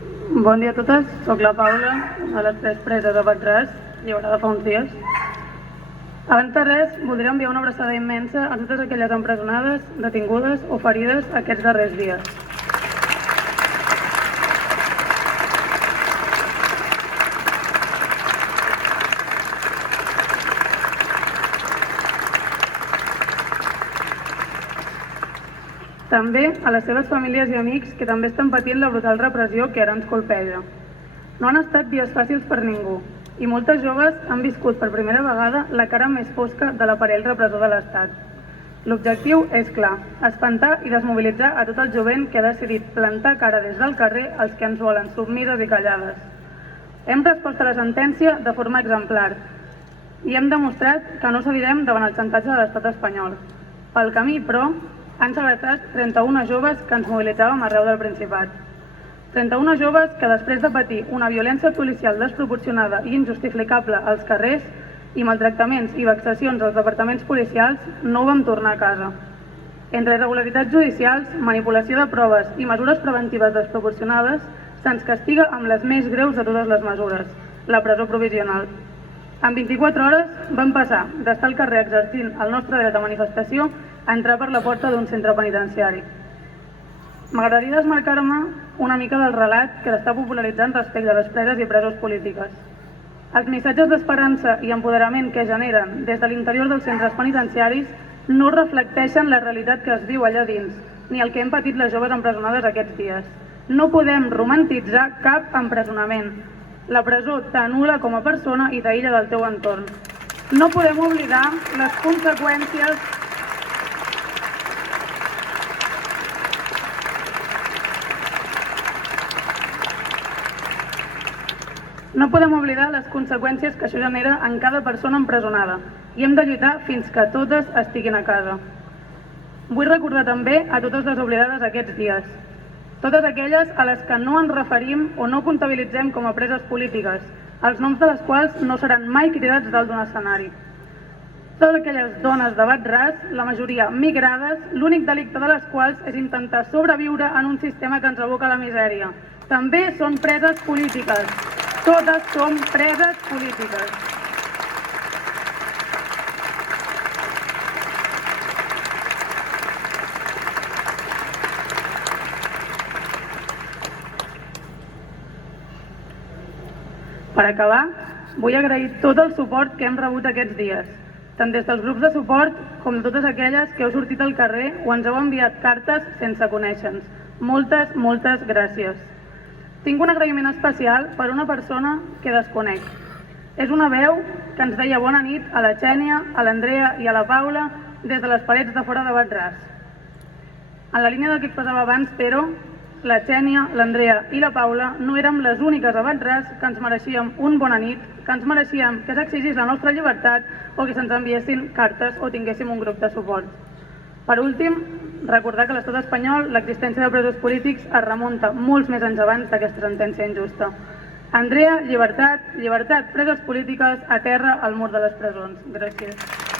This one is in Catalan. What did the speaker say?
Bon dia a totes, soc la Paula, a les 3 preses a Batràs, lliurada fa uns dies. Abans de res, voldria enviar una abraçada immensa a totes aquelles empresonades, detingudes o ferides aquests darrers dies. També a les seves famílies i amics que també estan patint la brutal repressió que ara ens colpeja. No han estat dies fàcils per ningú i moltes joves han viscut per primera vegada la cara més fosca de l'aparell repressor de l'Estat. L'objectiu és clar, espantar i desmobilitzar a tot el jovent que ha decidit plantar cara des del carrer als que ens volen submises i callades. Hem respost a la sentència de forma exemplar i hem demostrat que no cedirem davant el xantatge de l'Estat espanyol. Pel camí, però, han segrestat 31 joves que ens mobilitzàvem arreu del Principat. 31 joves que després de patir una violència policial desproporcionada i injustificable als carrers i maltractaments i vexacions als departaments policials no vam tornar a casa. Entre irregularitats judicials, manipulació de proves i mesures preventives desproporcionades, se'ns castiga amb les més greus de totes les mesures, la presó provisional. En 24 hores vam passar d'estar al carrer exercint el nostre dret de manifestació a entrar per la porta d'un centre penitenciari. M'agradaria desmarcar-me una mica del relat que l'està popularitzant respecte a les preses i presos polítiques. Els missatges d'esperança i empoderament que generen des de l'interior dels centres penitenciaris no reflecteixen la realitat que es viu allà dins, ni el que hem patit les joves empresonades aquests dies. No podem romantitzar cap empresonament. La presó t'anul·la com a persona i t'aïlla del teu entorn. No podem oblidar les conseqüències que això genera en cada persona empresonada i hem de lluitar fins que totes estiguin a casa. Vull recordar també a totes les oblidades aquests dies, totes aquelles a les que no ens referim o no comptabilitzem com a preses polítiques, els noms de les quals no seran mai cridats dalt d'un escenari. Totes aquelles dones de Batràs, la majoria migrades, l'únic delicte de les quals és intentar sobreviure en un sistema que ens aboca a la misèria. També són preses polítiques. Totes som preses polítiques. Per acabar, vull agrair tot el suport que hem rebut aquests dies, tant des dels grups de suport com de totes aquelles que heu sortit al carrer o ens heu enviat cartes sense conèixer-nos. Moltes, moltes gràcies. Tinc un agraïment especial per una persona que desconec. És una veu que ens deia bona nit a la Xènia, a l'Andrea i a la Paula des de les parets de fora de Batràs. En la línia del que expressava abans, però, la Xènia, l'Andrea i la Paula no érem les úniques a Batràs que ens mereixíem un bona nit, que ens mereixíem que s'exigís la nostra llibertat o que se'ns enviessin cartes o tinguéssim un grup de suport. Per últim, recordar que a l'estat espanyol l'existència de presos polítics es remunta molts més anys abans d'aquesta sentència injusta. Andrea, llibertat, llibertat, preses polítiques, a terra, al mur de les presons. Gràcies.